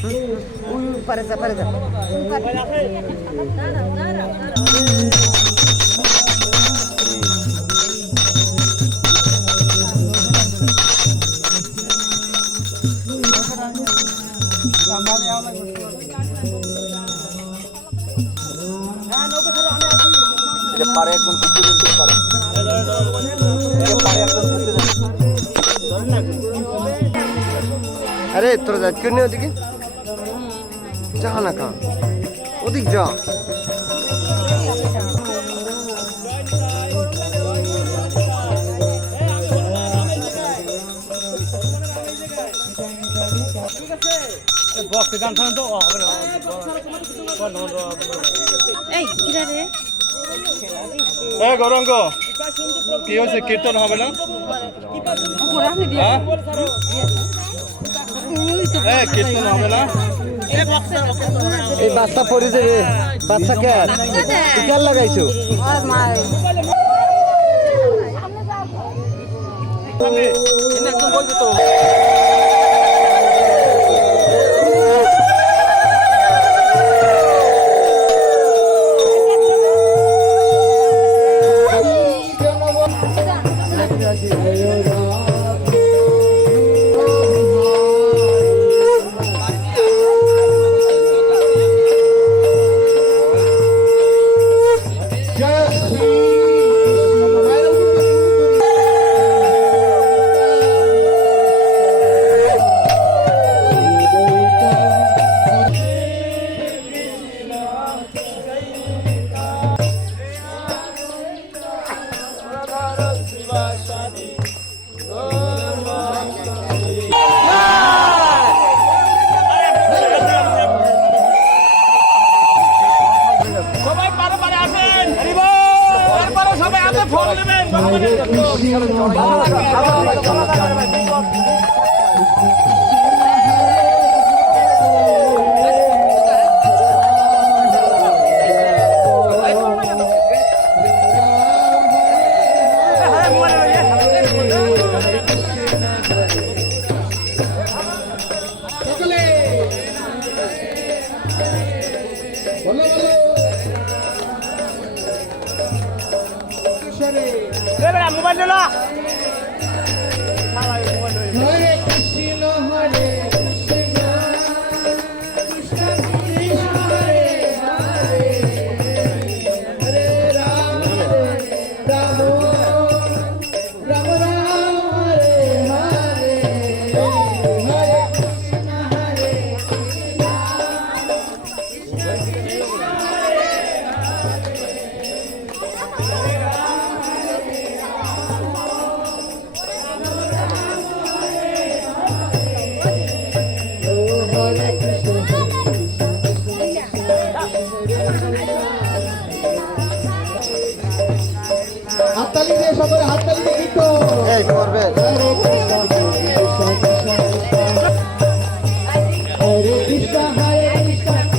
পারে যা পারে যা পারে একজন পারে अरे তোরা যাচ্ছ কেন ওদিকে যা না কা ওদিক যা বক্স গান শোনা তো হবে না এই কিরা রে এই গৌরঙ্গ কি হয়েছে কীর্তন হবে না কীর্তন হবে না এই বাচ্চা পড়ে যাবে বাচ্চা কে টিকার লাগাইছো একদম বলবে তো হাততালি দিয়ে সকলে হাততালি দিয়ে কিন্তু এই করবে হরে কৃষ্ণ হরে কৃষ্ণ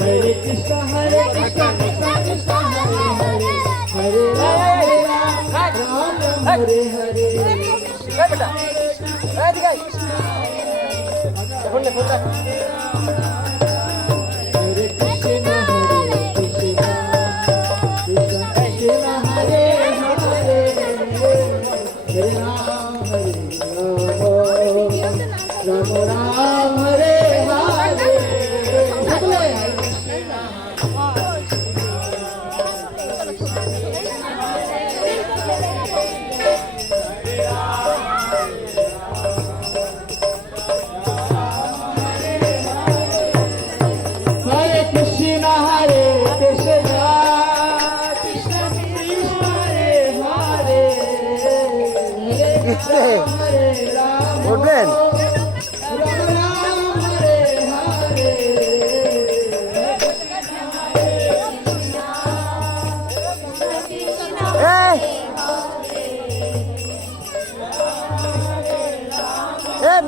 হরে কৃষ্ণ হরে কৃষ্ণ কৃষ্ণ কৃষ্ণ হরে হরে হরে রাম রাম রাম হরে হরে হরে কৃষ্ণ হরে কৃষ্ণ কৃষ্ণ কৃষ্ণ হরে হরে হরে রাম রাম রাম হরে হরে সকলে হরে কৃষ্ণ হরে কৃষ্ণ কৃষ্ণ কৃষ্ণ হরে হরে হরে কৃষ্ণ হরে রাম উঠবেন রাম রাম হরে হরে এই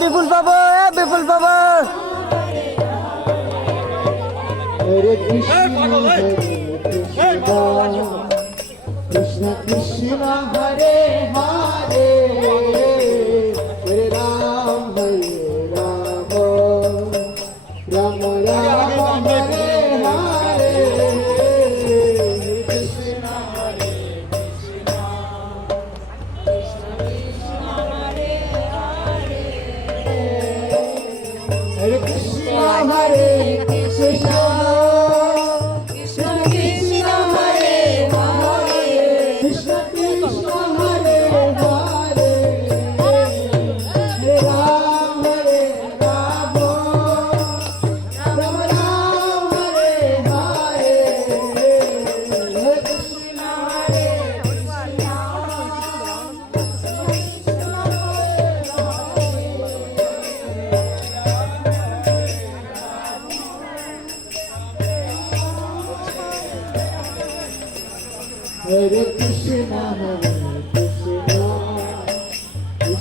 বিপুল বাবু বিপুল বাবু হরে কৃষ্ণ হরে কৃষ্ণ কৃষ্ণ কৃষ্ণ হরে হরে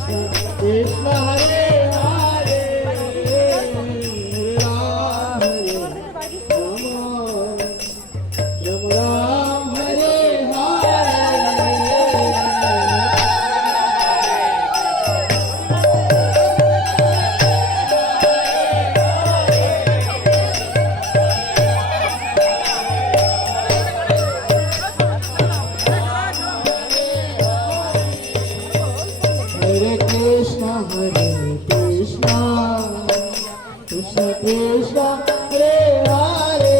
कृष्ण हरे हरे राम हरे राम राम हरे हरे कृष्ण कृष्ण कृष्ण हरे हरे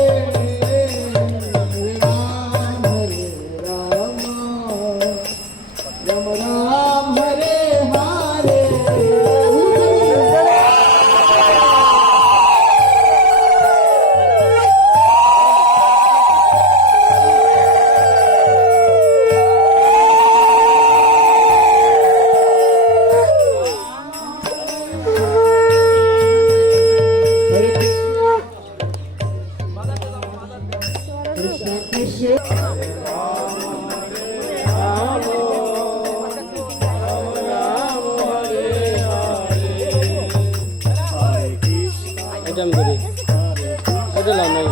राम हरे राम राम राम हरे हरे कृष्ण कृष्ण এটা আমি করি এটা লাভ নাই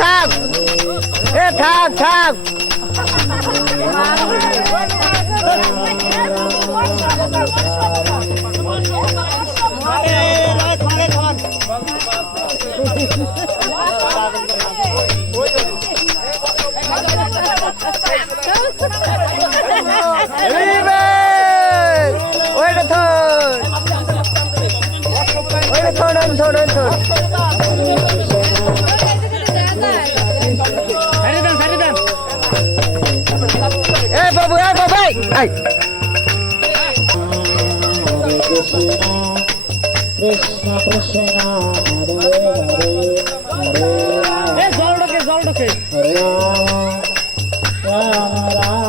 থাক এ থাক कृष्ण कृष्ण हरे हरे हरे জল ঢোকে हरे राम राम राम